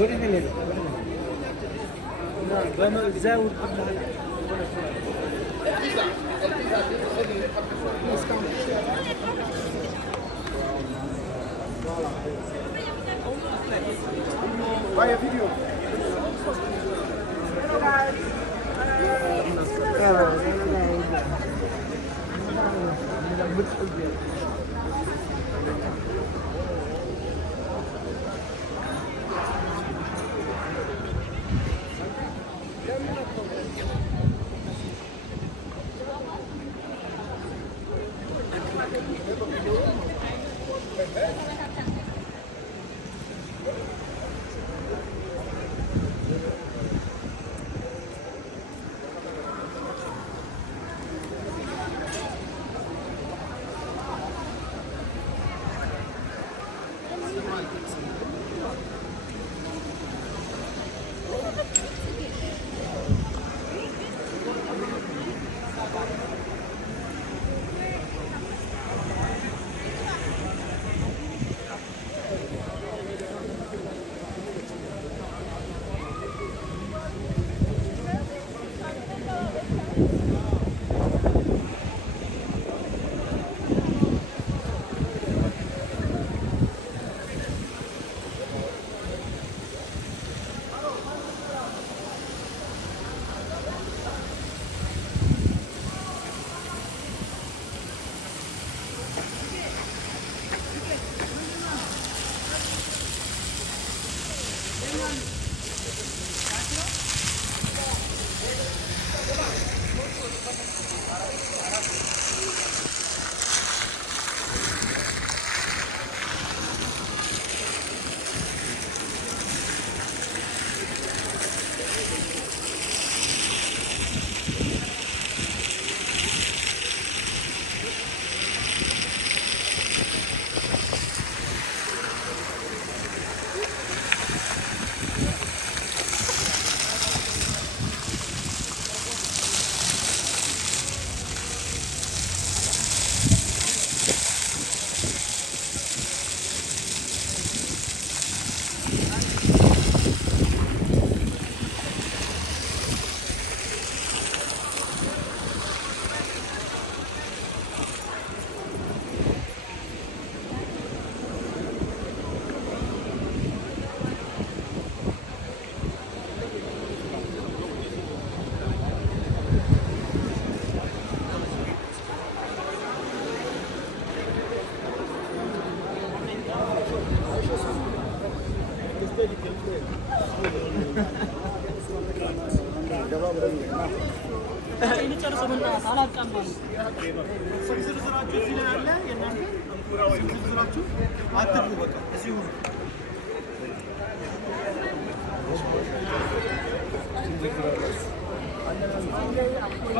Vai a video.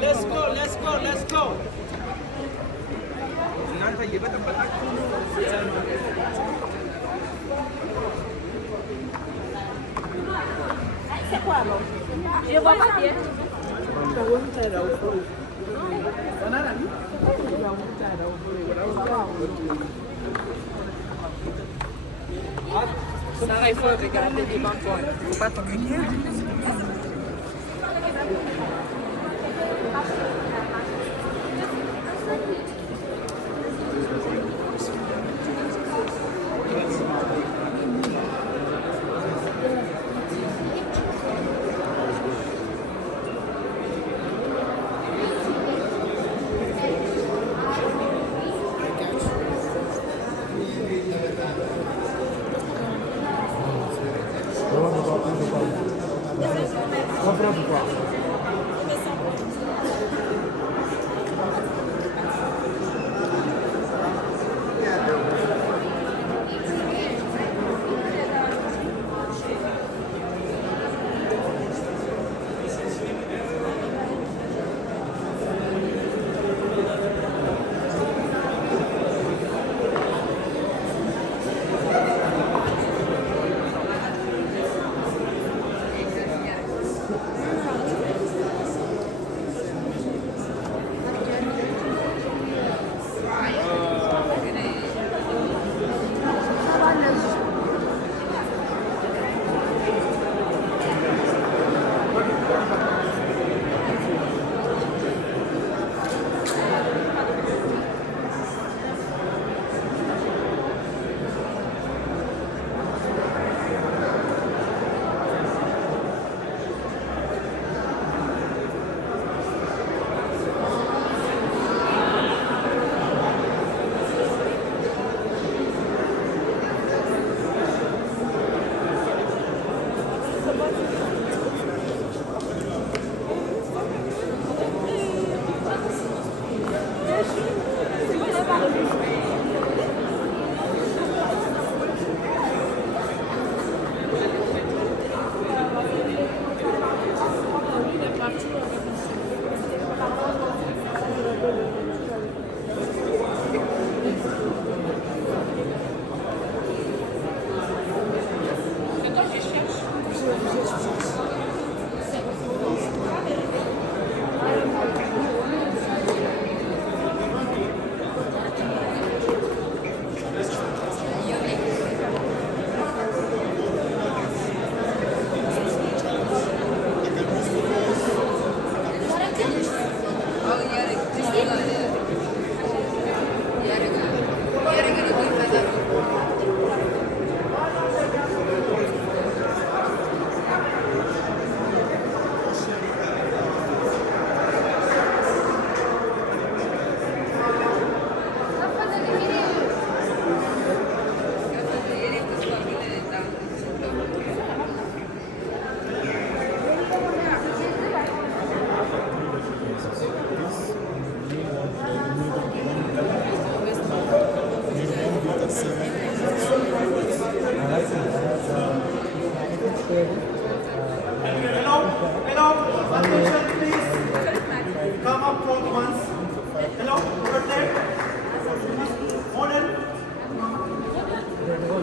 Let's go, let's go, let's go. C'est quoi alors? Je vois pas bien. Sarah, il faut regarder les bambous. Il ne faut pas tomber.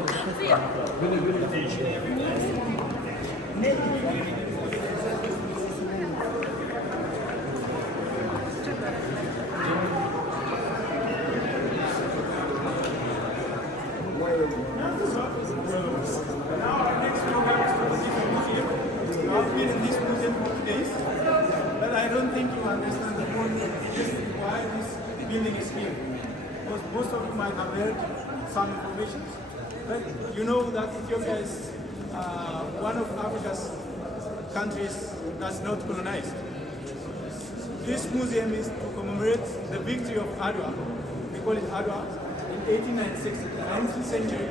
I've been in this museum for 2 days, but I don't think you understand the point why this building is here. Because most of you might have heard some information, but you know that Ethiopia is one of Africa's countries that's not colonized. This museum is to commemorate the victory of Adwa. We call it Adwa. In 1896, in the 19th century,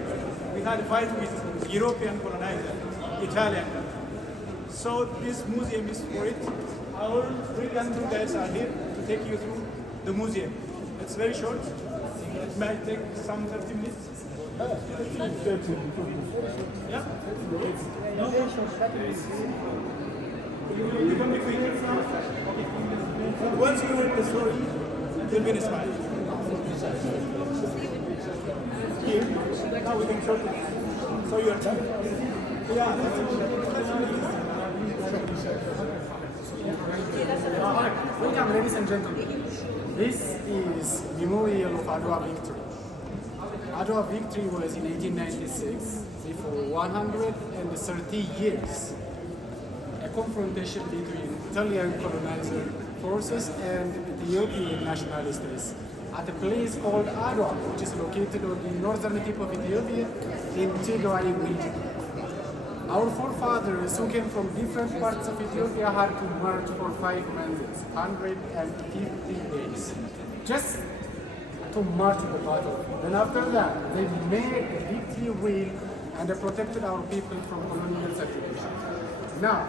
we had a fight with European colonizer, Italian. So this museum is for it. Our brilliant two guys are here to take you through the museum. It's very short. It might take some 30 minutes. Yeah? No? You can be quick. Once you read the story, you'll be inspired. Here, now we can show you. So you are done. Yeah, Welcome, ladies and gentlemen. This is Memorial of Adwa Victory. Adwa Victory was in 1896, for 130 years. A confrontation between Italian colonizer forces and Ethiopian nationalists at a place called Adwa, which is located on the northern tip of Ethiopia in Tigray region. Our forefathers who came from different parts of Ethiopia had to march for 5 months, 150 days, just to march to the battle. Then after that, they made a victory wheel and they protected our people from colonial subjugation. Now,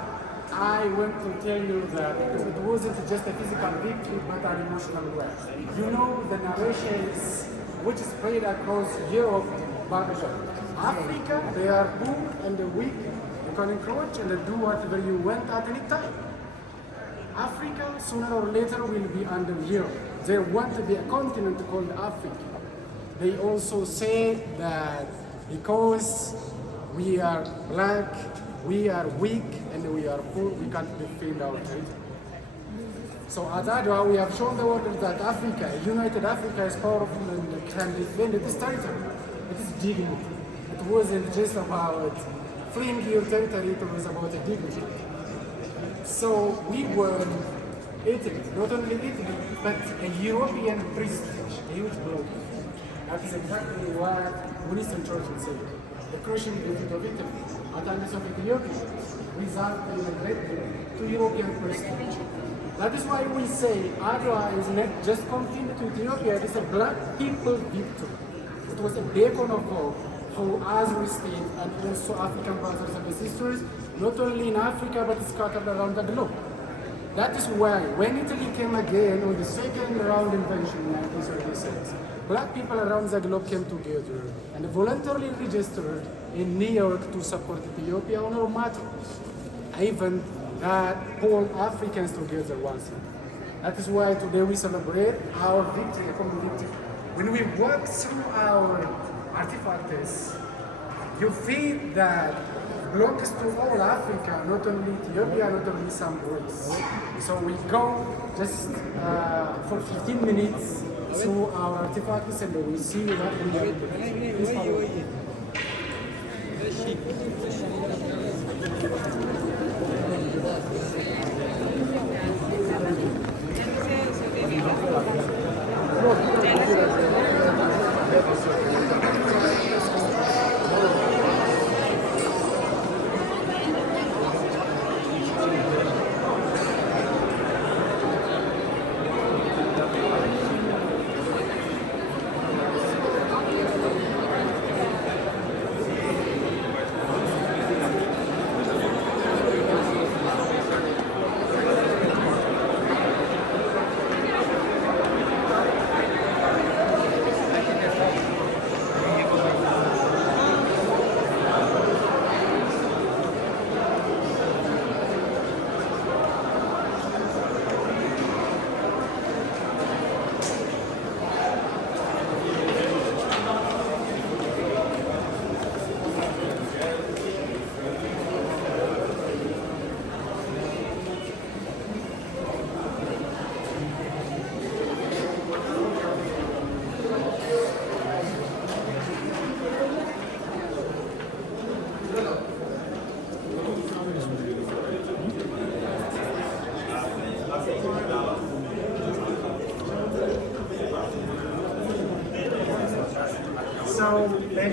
I want to tell you that it wasn't just a physical victory, but an emotional one. You know the narrations which spread across Europe, but Africa, they are poor and the weak. You can encroach and do whatever you want at any time. Africa, sooner or later, will be under Europe. There want to be a continent called Africa. They also say that because we are black, we are weak, and we are poor, we can't defend our territory. So at Adwa, we have shown the world that Africa, united Africa, is powerful and can defend this territory. It is dignity. It wasn't just about freeing your territory, it was about a dignity. So we were Italy, not only Italy, but a European prestige, a huge blow. That is exactly what Winston Churchill said. The crushing defeat of Italy at times of Ethiopia resulted in a great blow to European prestige. That is why we say Adwa is not just confined to Ethiopia, it is a black people victory. It was a beacon of hope for us we state and also African brothers and sisters, not only in Africa but scattered around the globe. That is why when Italy came again on the second round invasion in 1936, black people around the globe came together and voluntarily registered in New York to support Ethiopia on our matters. Even that pulled Africans together once again. That is why today we celebrate our victory, a common victory. When we walk through our artifacts, you feel that belongs to all Africa, not only Ethiopia, not only some race. So we go just for 15 minutes through our artifacts and we see what we have. Please follow.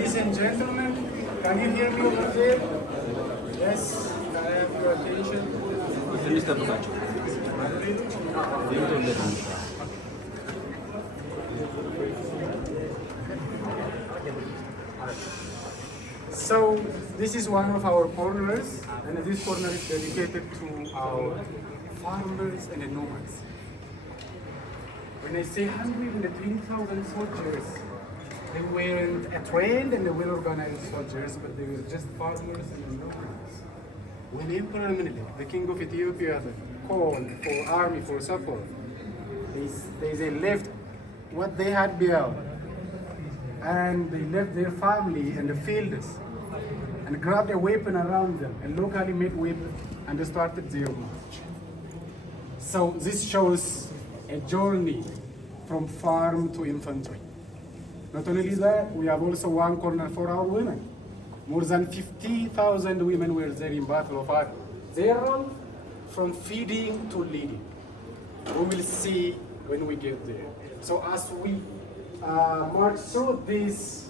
Ladies and gentlemen, can you hear me over there? Yes, I have your attention. So this is one of our corners, and this corner is dedicated to our farmers and the nomads. When I say 120,000 soldiers, they weren't trained and well-organized soldiers, but they were just farmers and nomads. When Emperor Menelik, the king of Ethiopia, called for army for support, they left what they had built, and they left their family in the fields and grabbed a weapon around them, a locally made weapon, and they started their march. So this shows a journey from farm to infantry. Not only that, we have also one corner for our women. More than 50,000 women were there in Battle of Adwa. Their role, from feeding to leading. We will see when we get there. So as we march through this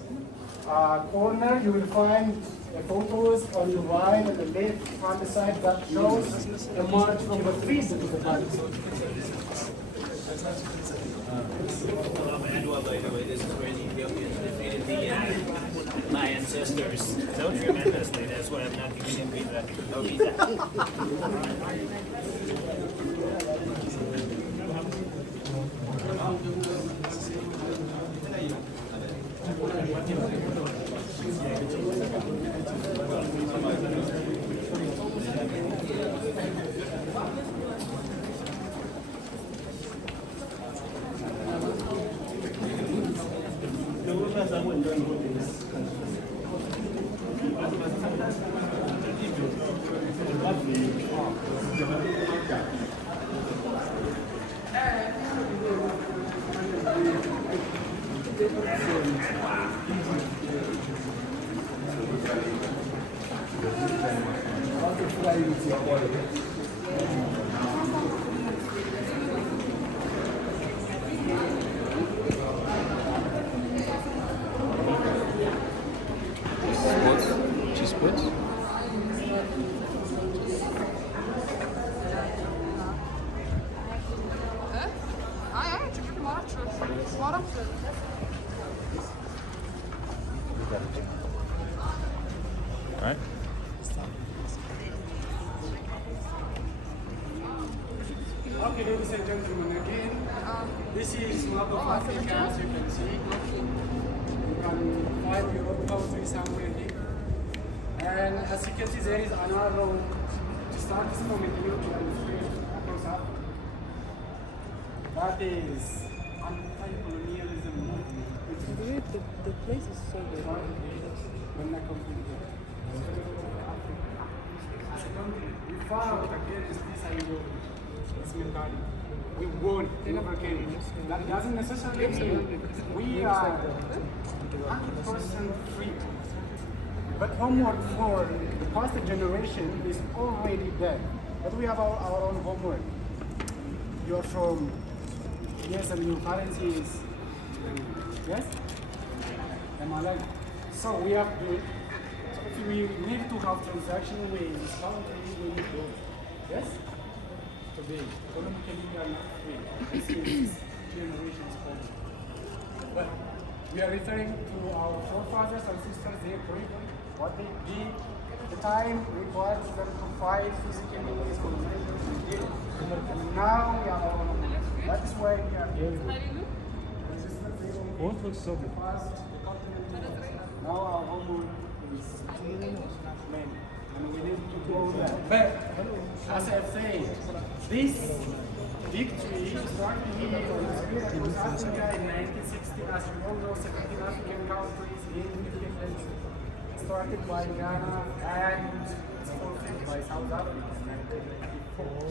corner, you will find photos on the right and the left on the side that shows the march from the field to the battle. Adwa, by the way, this is where the Ethiopians defeated my ancestors so tremendously. That's why I'm not giving them no visa. Alright. Okay, ladies and gentlemen, again, this is map of Africa, as you can see. You can find Europe country somewhere here. And as you can see, there is another road to start from Ethiopia and straight across Africa. That is anti-colonialism movement. The place is so big. When I come to Ethiopia. As a country, we fought against this ideology, this mentality. We won, they overcame. That doesn't necessarily mean we are 100% free. But homework for the past generation is already done. But we have our own homework. You're from, yes, and your currency is, yes? Malay. So we have to, if we need to have transaction with this country, we need to, yes? Today, economically we are not free. This is generations old. But we are referring to our forefathers and sisters, their bravery, what they did, the time required for them to fight physically against colonizers, they did. And now we are all on. That is why we are here. What looks so good? Now our homework is men, and we need to go there. But as I've said, this victory started here in Africa in 1960. As you all know, 17 African countries in independence started by Ghana and it's fulfilled by South Africa in 1994.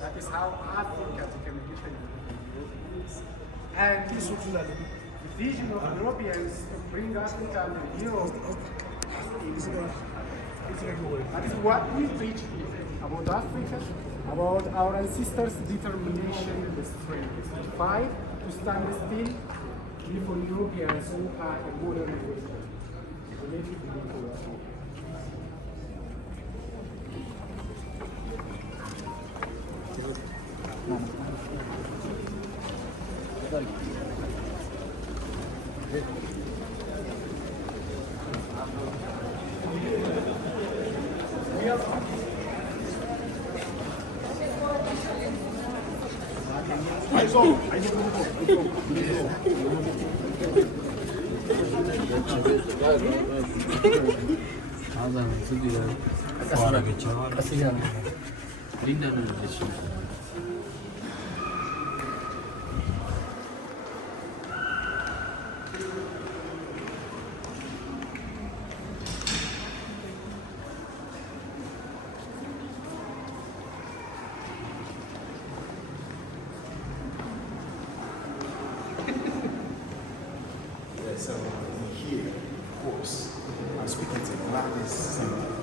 That is how Africa became independent. And the vision of Europeans to bring Africa and Europe that is what we preach here about Africa, about our ancestors' determination, the strength to fight, to stand still before Europeans who are a modern way. So here, of course, I'm speaking to Gladys Singer.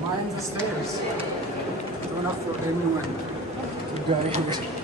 Mind the stairs. Don't have for anyone to die here.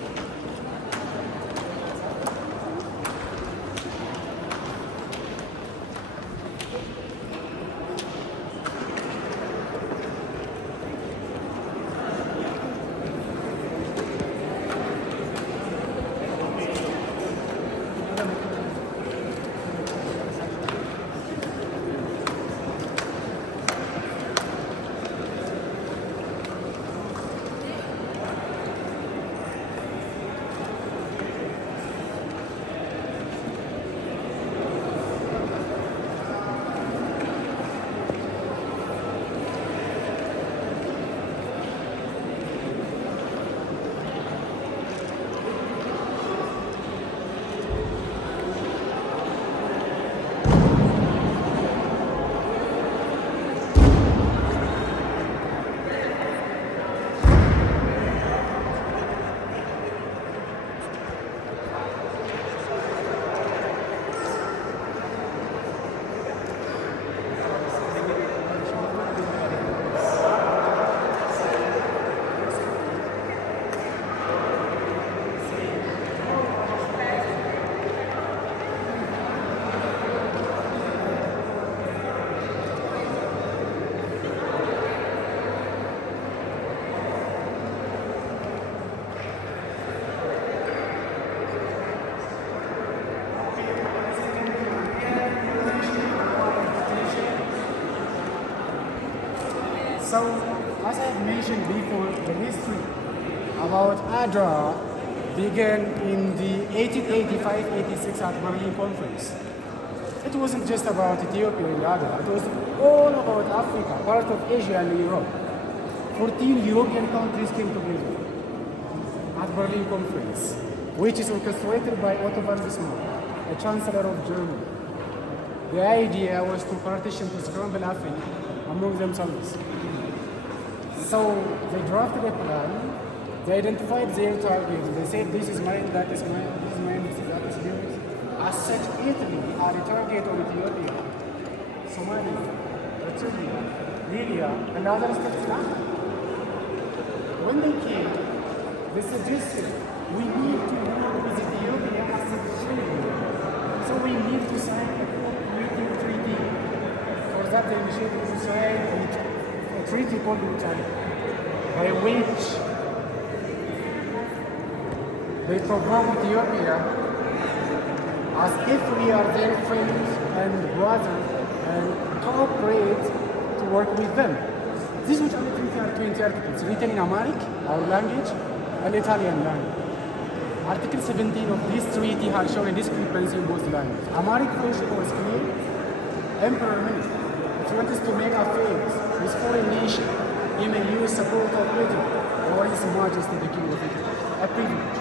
So, as I've mentioned before, the history about Adwa began in the 1885-86 at Berlin Conference. It wasn't just about Ethiopia and Adwa, it was all about Africa, part of Asia and Europe. 14 European countries came together at Berlin Conference, which is orchestrated by Otto von Bismarck, the Chancellor of Germany. The idea was to partition, to scramble Africa among themselves. So they drafted a plan, they identified their targets, they said this is mine, that is mine, this is mine, this is that is yours. As such, Italy had a target on Ethiopia, Somalia, Eritrea, Libya, and other states in Africa. When they came, they suggested we need to work with Ethiopia as a treaty. So we need to sign a cooperating treaty. For that, they initiated to sign a treaty called Utah, by which they provoke Ethiopia as if we are their friends and brothers and cooperate to work with them. These which are 20 articles written in Amharic, our language, and Italian language. Article 17 of this treaty has shown a discrepancy in both languages. Amharic version was clear. Emperor Mene, if he wants to make affairs with foreign nation, he may use support of Italy or His Majesty the King of Italy, a privilege.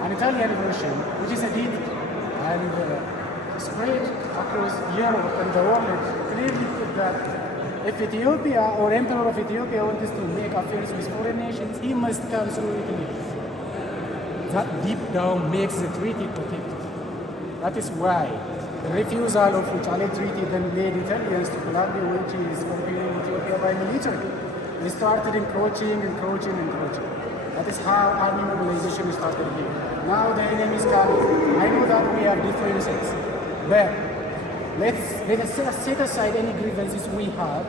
An Italian version, which is a deed and spread across Europe and the world, clearly put that if Ethiopia or Emperor of Ethiopia wants to make affairs with foreign nations, he must come through Italy. That deep down makes the treaty protected. That is why the refusal of Utah Treaty then led Italians to Colombia, which is comparing Ethiopia by military. They started encroaching. That is how army mobilization started here. Now the enemy is coming. I know that we have differences, but let us set aside any grievances we have.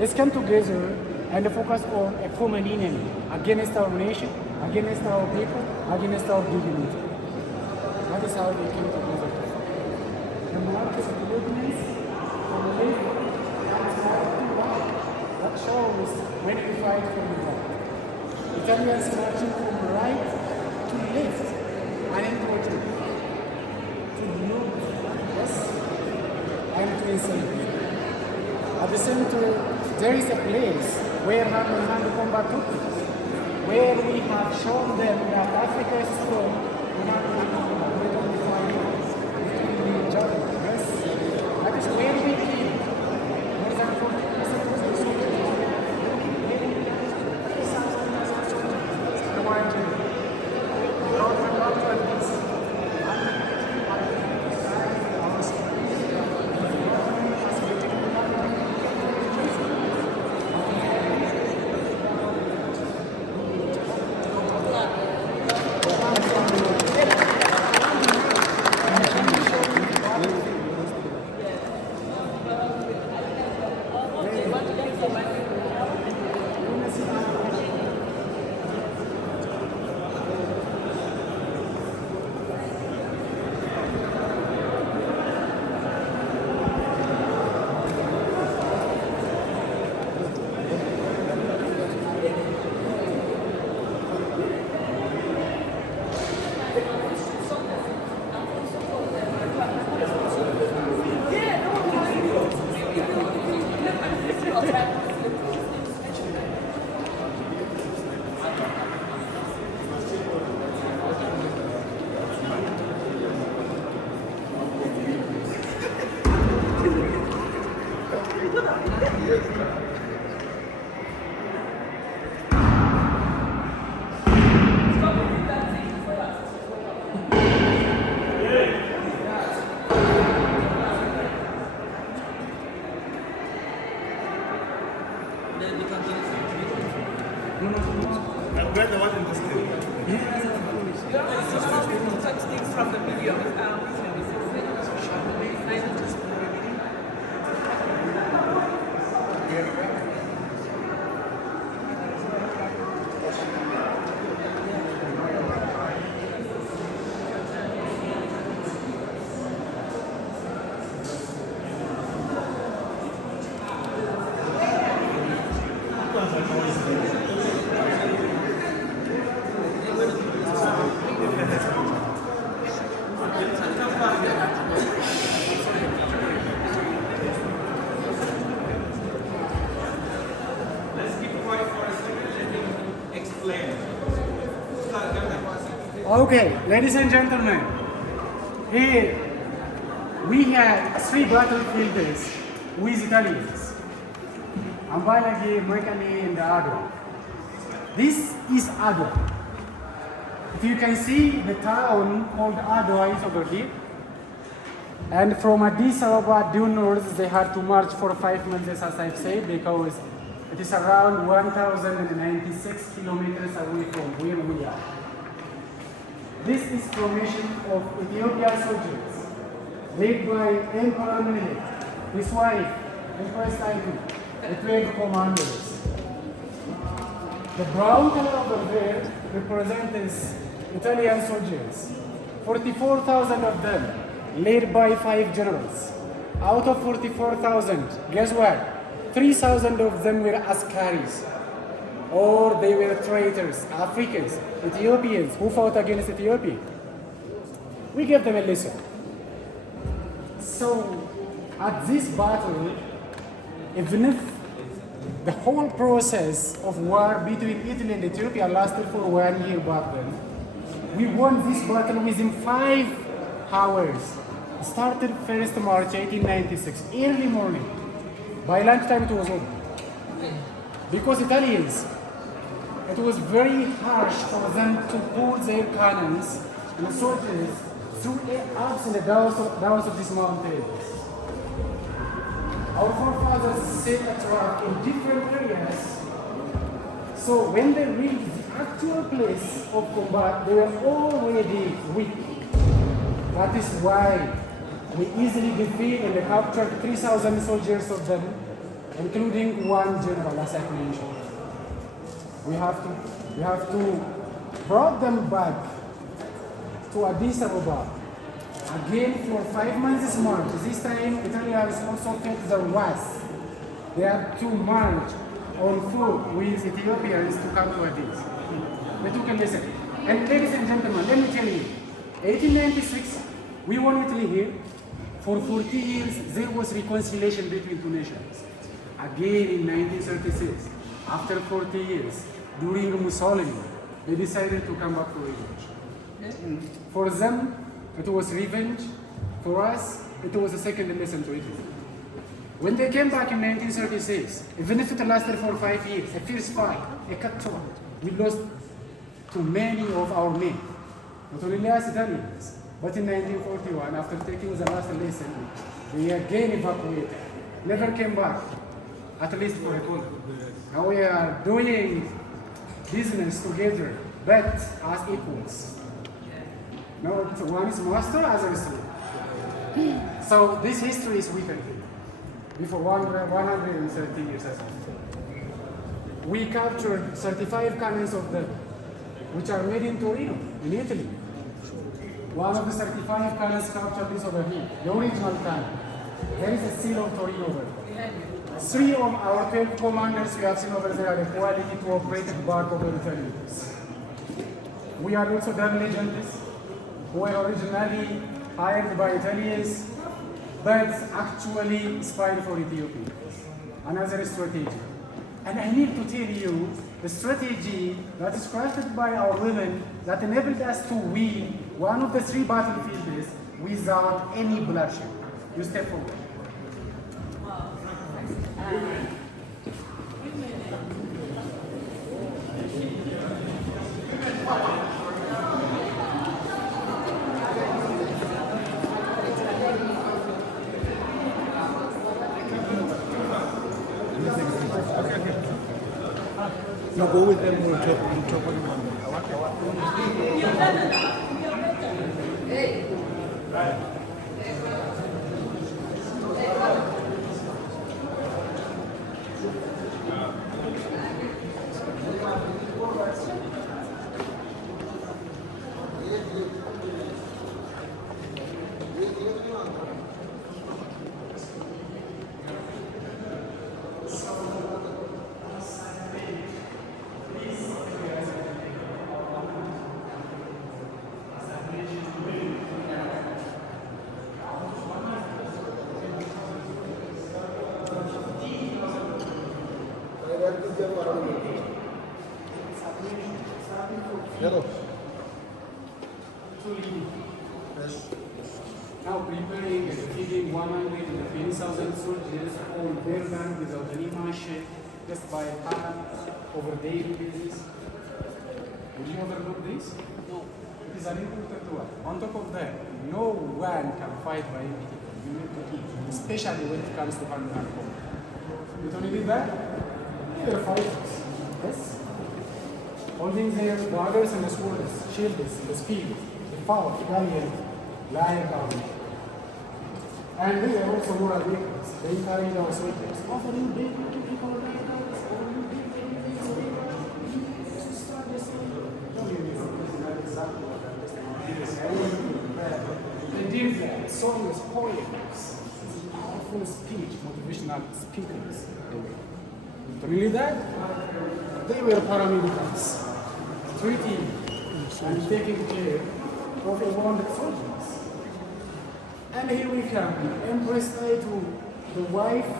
Let's come together and focus on a common enemy against our nation, against our people, against our dignity. That is how they came together. The market of developments from labor, that shows when we fight from the right. Italians marching from right to left, unimportant, to move, yes, and to enslave. At the center, there is a place where hand-to-hand combat took place, where we have shown them that Africa is strong, hand-to-hand combat, we don't define between each other, yes. That is where we came. More than 40% of the soldiers Okay, ladies and gentlemen, here we had 3 battlefields with Italians. Ambalagi, Moikani, and Adwa. This is Adwa. If you can see, the town called Adwa is over here. And from Addis Ababa due north, they had to march for 5 months, as I've said, because it is around 1,096 kilometers away from where we are. This is formation of Ethiopian soldiers, led by Emperor Menelik, his wife, Empress Adwa, the 12 commanders. The brown color over there represents Italian soldiers, 44,000 of them, led by 5 generals. Out of 44,000, guess what? 3,000 of them were Askaris, or they were traitors, Africans, Ethiopians who fought against Ethiopia. We gave them a lesson. So, at this battle, even if the whole process of war between Italy and Ethiopia lasted for 1 year back then, we won this battle within 5 hours. Started 1st March 1896, early morning. By lunchtime it was over. Because Italians, it was very harsh for them to put their cannons and soldiers through the ups and the downs of these mountains. Our forefathers set a trap in different areas, so when they reached the actual place of combat, they were already weak. That is why we easily defeated and captured 3,000 soldiers of them, including 1 general, as I mentioned. We have to brought them back to Addis Ababa. Again for 5 months march. This time Italians also felt the west. They had to march on foot with Ethiopians to come to Addis. They took a lesson. And ladies and gentlemen, let me tell you, 1896, we won Italy here. For 40 years, there was reconciliation between 2 nations. Again in 1936, after 40 years, during Mussolini, they decided to come back for revenge. For them, it was revenge. For us, it was a second lesson to Italy. When they came back in 1936, even if it lasted for 5 years, a fierce fight, a cutthroat, we lost to many of our men, not only us Italians. But in 1941, after taking the last lesson, they again evacuated, never came back, at least for a quarter. Now we are doing business together, but as equals. Now one is master, other is slave. So this history is written before 130 years ago. We captured 35 cannons of them, which are made in Torino, in Italy. One of the 35 cannons captured is over here, the original cannon. There is a seal of Torino over there. 3 of our 12 commanders we have seen over there are the quality to operate back over Italians. We are also done legends who were originally hired by Italians, but actually spied for Ethiopia. Another strategy. And I need to tell you the strategy that is crafted by our women that enabled us to win one of the 3 battlefields without any bloodshed. You step forward. No, go with them, we'll talk on Hello. leading. Now preparing and feeding 120,000 soldiers all Berlin without any marshal, just by hand over daily basis. Would you overlook this? No. It is an important one. On top of that, no one can fight by everything. You need to eat, especially when it comes to hand and home. Not only that, they are fighters. Yes? Holding their daggers and the swords, shields, the speed, the power, Italian, lion army. And they are also moral vehicles. They carry our soldiers. Offering big people vehicles, offering big they did that. Songs, poems, powerful speech, motivational speakers. Not only that, they were paramilitaries, treating and taking care of a wounded soldiers. And here we come, Empress Adwa, the wife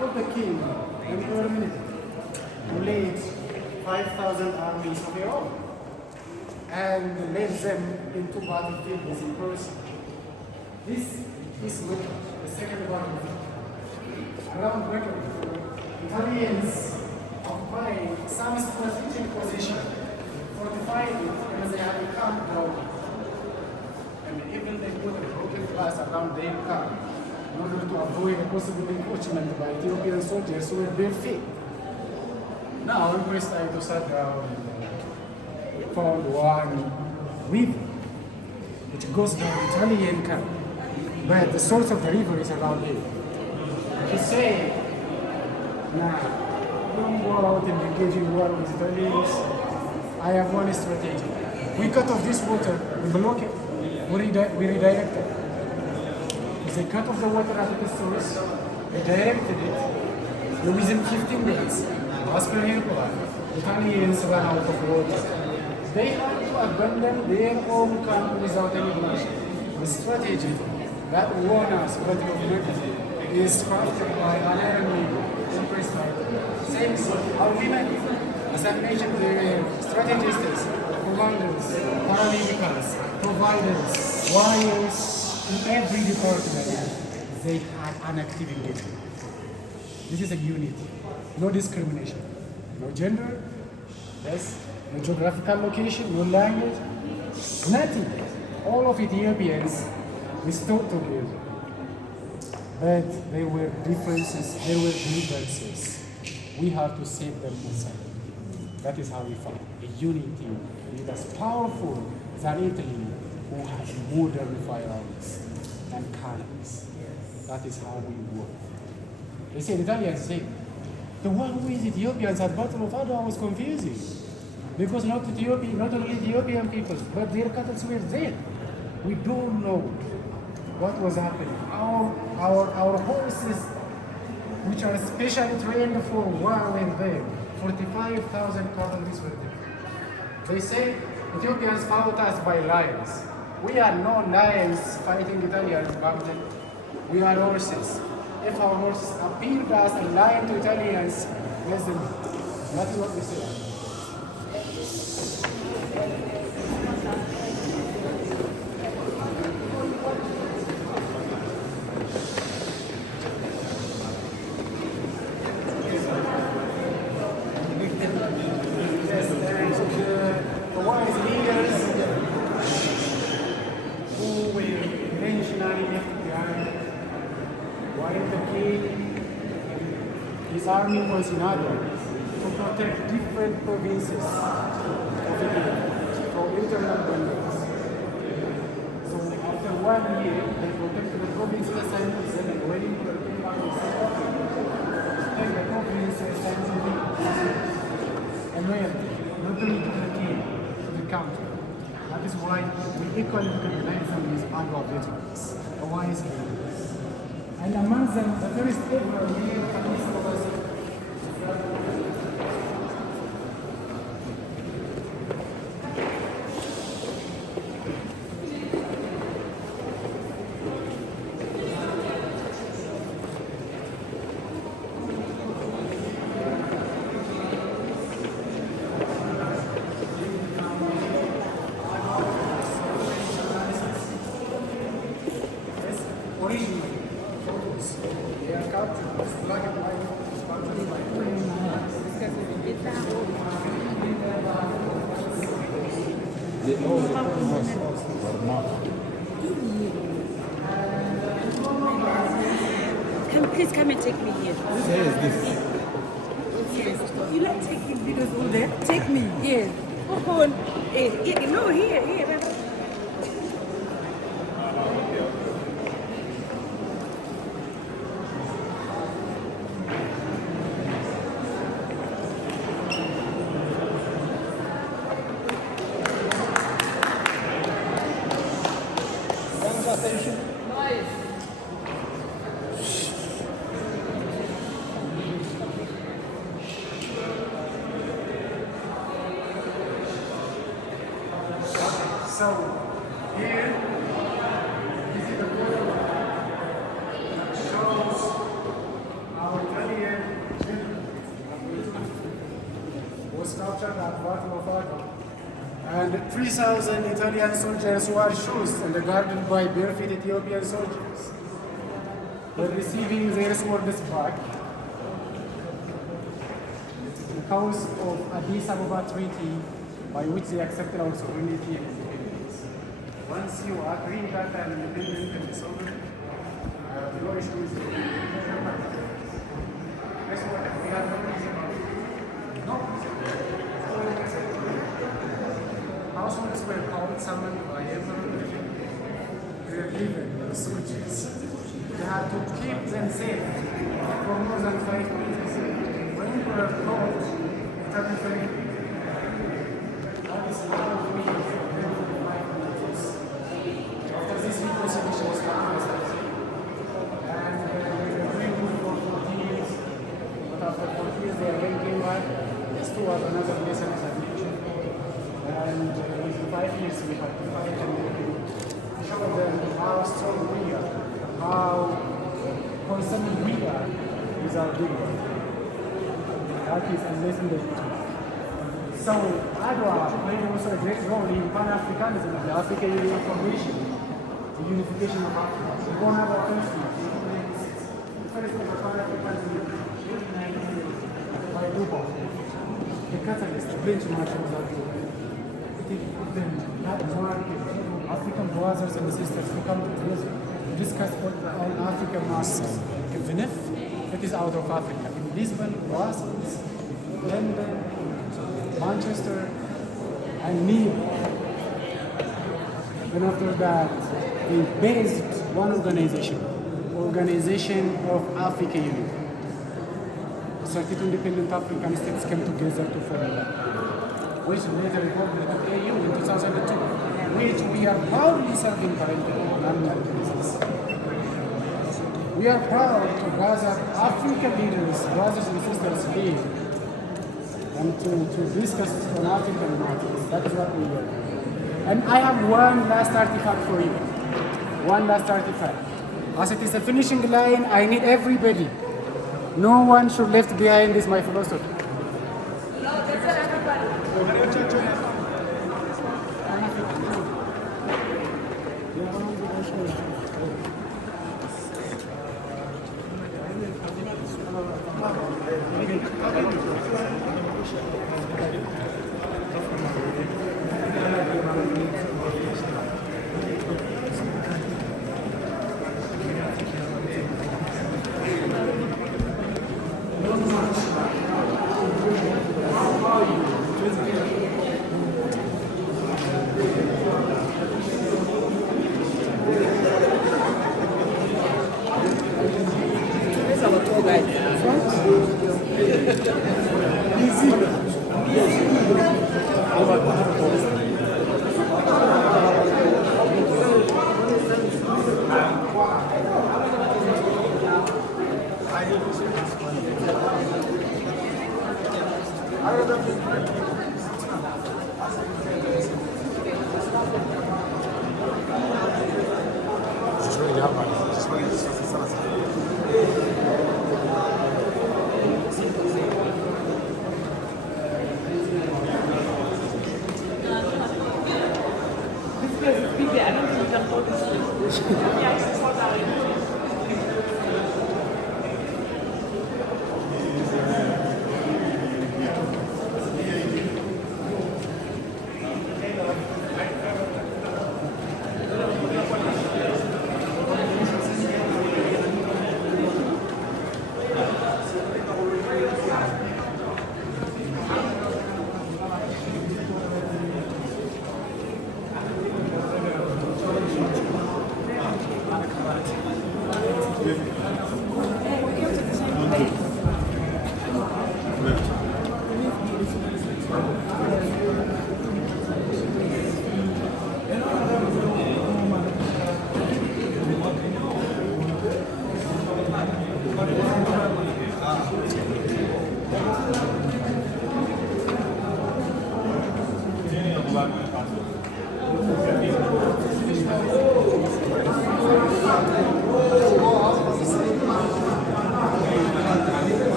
of the king, and her military, who led 5,000 armies of her own, and led them into battlefields in person. This is the second battlefield. Around Gregory, Italians occupied some strategic position, fortified it as they had become broken. And even they put a broken glass around their camp in order to avoid a possible encroachment by Ethiopian soldiers who were bare feet. Now, Empress Adwa sat down and found one river which goes down the Italian camp, but the source of the river is around here. She said, "Now, don't go out and engage in war with Italians. I have one strategy. We cut off this water, we block it, we redirect it. They cut off the water at the source, redirected it, and within 15 days, as per her plan, Italians ran out of water. They had to abandon their own camp without any bloodshed. The strategy that won us Battle of Mercury is crafted by an Iron Lady, Empress Adwa. Says our women, as I mentioned, they were strategists, commanders, paralegals, providers, warriors, in every department. They had an active engagement. This is a unity, no discrimination, no gender, yes, no geographical location, no language, nothing. All of Ethiopians, we stood together. But there were differences, there were grievances. We have to save them aside. That is how we found a unity that is as powerful than Italy, who has modern firearms and cannons. That is how we work. They say, the Italians say, the one with Ethiopians at Battle of Adwa was confusing. Because not only Ethiopian people, but their cattle were there. We don't know what was happening. Our horses, which are specially trained for war, were there. 45,000 cavalry were there. They say Ethiopians fought us by lions. We are no lions fighting Italians back then. We are horses. If our horses appeared as a lion to Italians, listen, that is what we say. His army was in Adwa to protect different provinces of Ethiopia from internal bandits. So after 1 year, they protected the provinces and when it came back to take the provinces and loyalty, not only to the king, to the country. That is why we equally recognize them as Adwa veterans, a wise leaders. And among them, the first ever male police officer. sculpture, this black and white sculpture by Please come and take me here. You like taking videos all day? Take me, yes. Oh, no, here. So here, this is the photo that shows our Italian was sculptured at bottom of Adwa. And 3,000 Italian soldiers wore shoes and guarded by barefoot Ethiopian soldiers were receiving their swords back because of Addis Ababa Treaty by which they accepted our sovereignty and independence. Once you agree that I'm independent and sovereign, your issue is guess what? We have no reason. No reason. Households were called, summoned by everyone. They were given the soldiers. They had to keep them safe for more than 5 minutes. When we were called, it happened very quickly. After this reconciliation was happening, and we were doing good for 14 years, but after 14 years they again came back. This too was another lesson as I mentioned. And within 5 years we had to fight and show them how strong we are, how concerned we are with our dignity. That is a lesson that we took. So Adwa played also a great role in Pan-Africanism, the African Union Foundation, the unification of Africa. So we won't have our first one, 1896. The first ever Pan-Africanism, 1896, by Dubois. The catalyst, the benchmark was Adwa. Then that market, African brothers and sisters who come together to discuss on African matters. Even if it is out of Africa, in Lisbon, Brussels, London, Manchester, and New York. Then after that, they based one organization of Africa Union. 32 independent African states came together to form that, which later evolved into AU in 2002, which we are proudly serving currently on annual basis. We are proud to gather African leaders, brothers and sisters here, and to discuss on African matters. That is what we are doing. And I have one last artifact for you. One last artifact. As it is a finishing line, I need everybody. No one should left behind is my philosophy.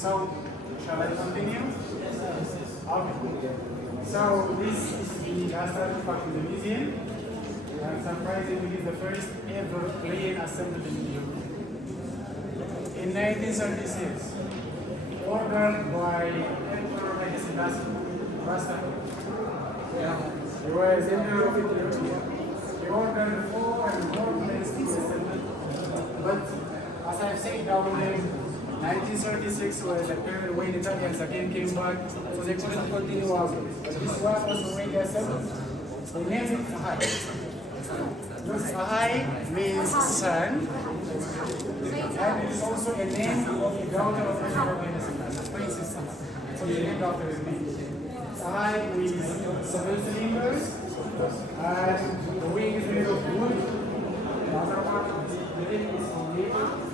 So, shall I continue? Okay. So, this is the last artifact in the museum. And surprisingly, it is the first ever plane assembled in Ethiopia. In 1936, ordered by Emperor Addis. He was Emperor of Ethiopia. He ordered 4 and more planes to be assembled. But, as I have said down there, 1936 was a period when Italians again came back, so they couldn't continue working. But this one was already assembled. They named it Fahai. Fahai means sun, and it is also a name of the daughter of the princess. So they named after his name. Fahai is 7 cylinders, and the wing is made of wood. The other part of the wing is made of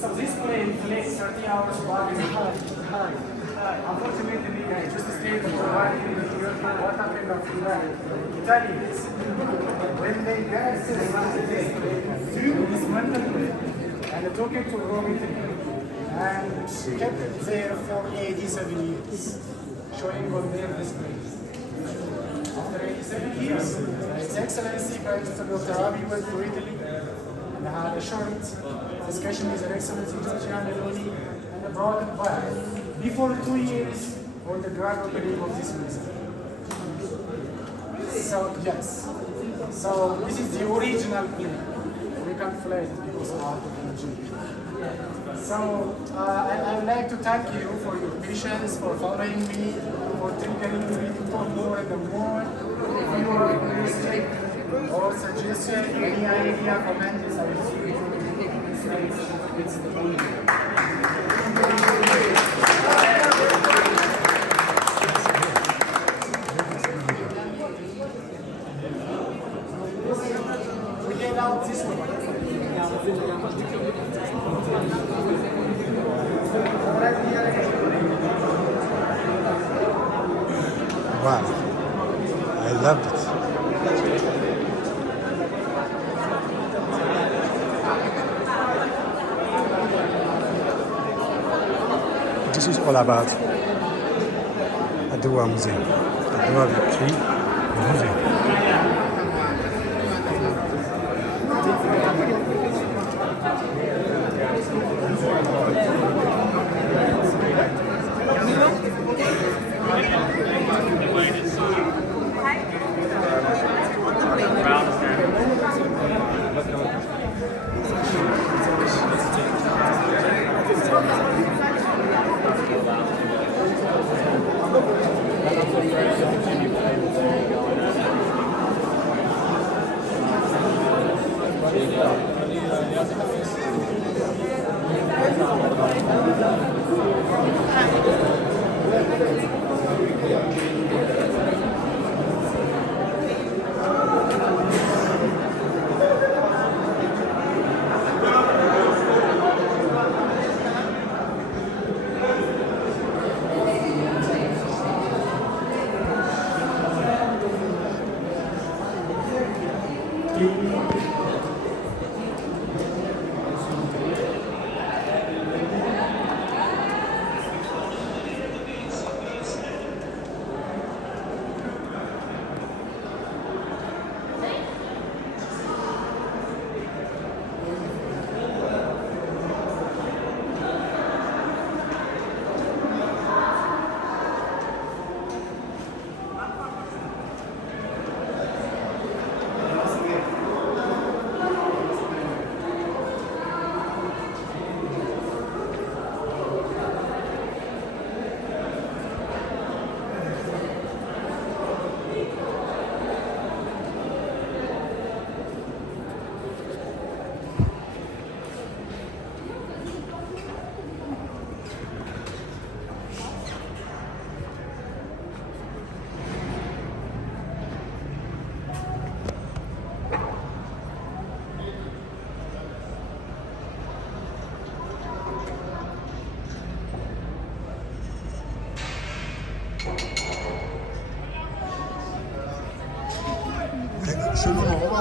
so this plane flies 30 hours back in high. Unfortunately, I just stayed for a while in Ethiopia. What happened after that? Italians, when they got this plane, dismantled it and took it to Rome, Italy, and kept it there for 87 years, showing on their displays. After 87 years, His Excellency Prime Minister Dr. Abiy went to Italy and had a short discussion with Her Excellency Giorgiana Meloni and brought it back before 2 years for the grand opening of this museum. So, yes. So, this is the original plane. We can't fly it because of out of energy. So, I would like to thank you for your patience, for following me, for triggering me to talk more and more. If you are interested or suggestion, any idea, comments, I will see you. It's the we get out this way. Wow, I loved it. This is all about Adwa Museum, Adwa Victory Museum.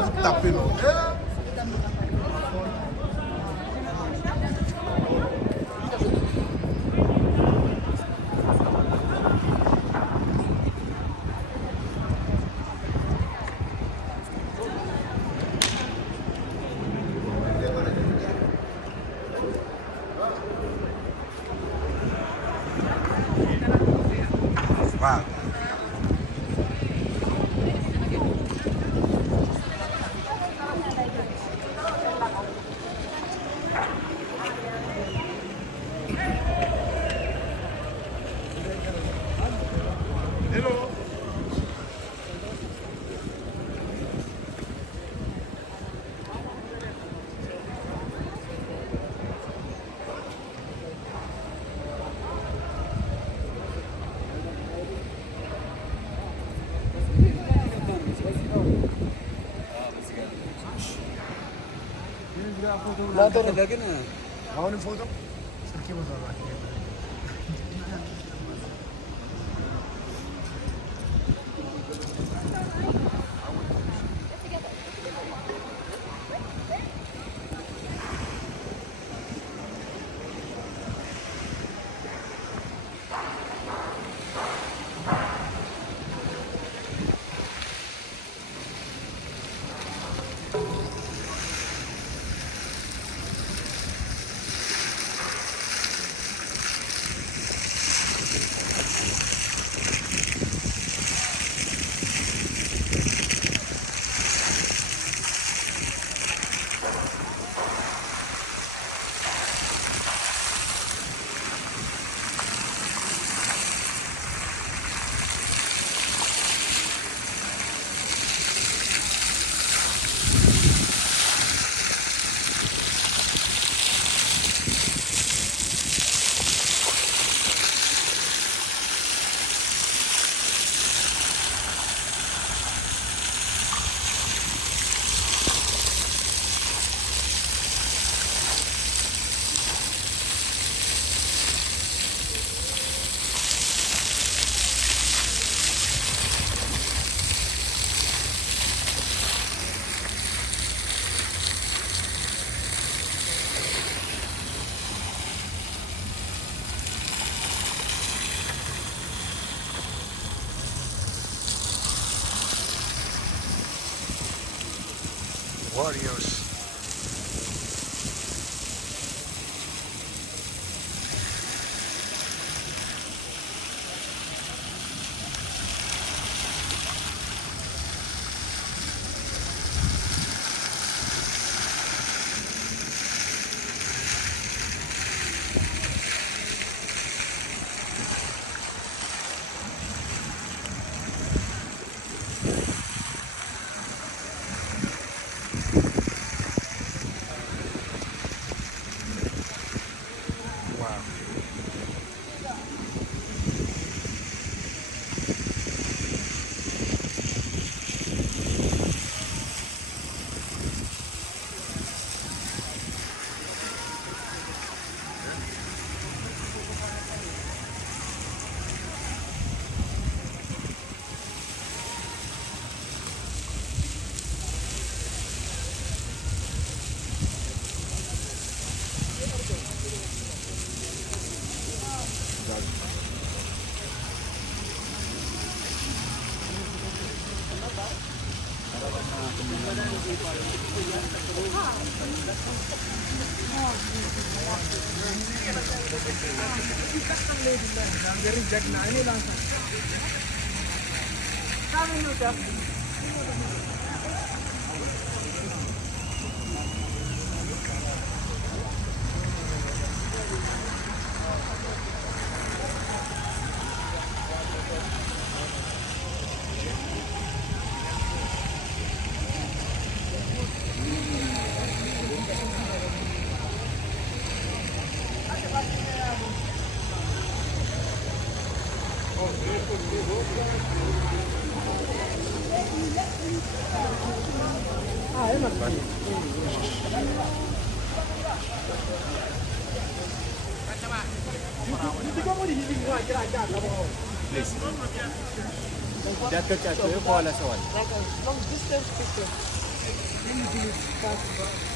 vous taper, non? Wow. አሁንም ፎቶ ስልኬ ቦታ Warriors. Like a long distance picture. Let me do it fast.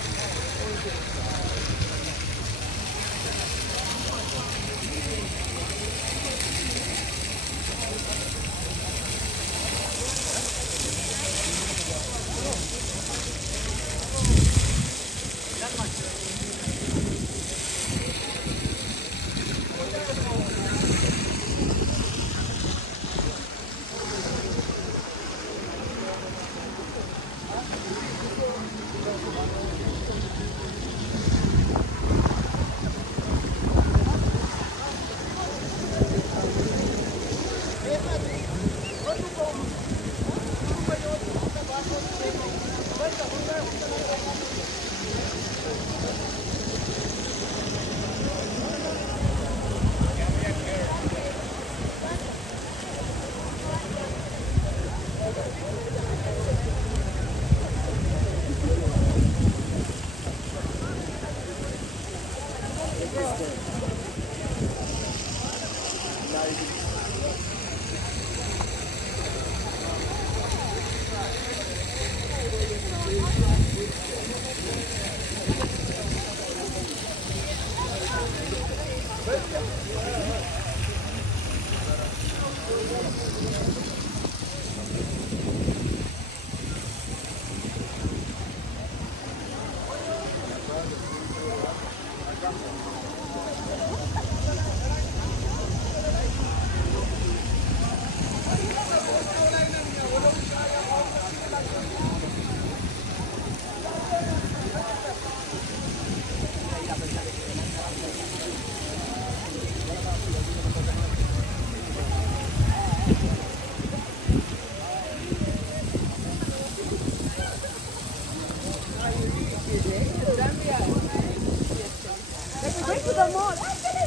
Let's go to the mall.